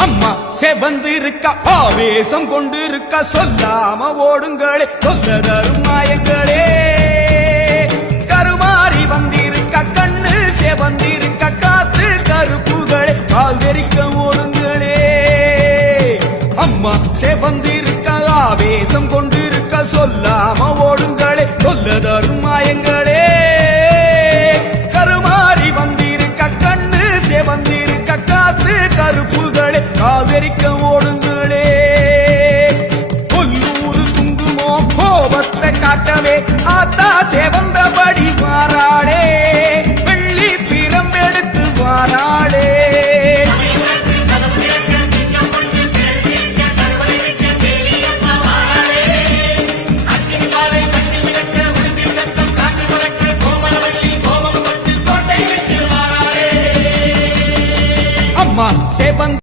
அம்மா செவந்து செவந்திருக்க ஆவேசம் கொண்டு கொண்டிருக்க சொல்லாம ஓடுங்களே சொல்ல தரும் மாயங்களே கருமாறி வந்திருக்க கண்ணு செவந்திருக்க காத்து கருப்புகளே கால் வெறிக்க ஓடுங்களே. அம்மா செவந்திருக்க ஆவேசம் கொண்டு கொண்டிருக்க சொல்லாம ஓடுங்களே சொல்ல தரும் மாயங்களே கோபத்தை காட்டவே ஆத்தா செவந்தபடி வாராளே வெள்ளி பிறம்பெடுத்து வாராளே. அம்மா செவந்த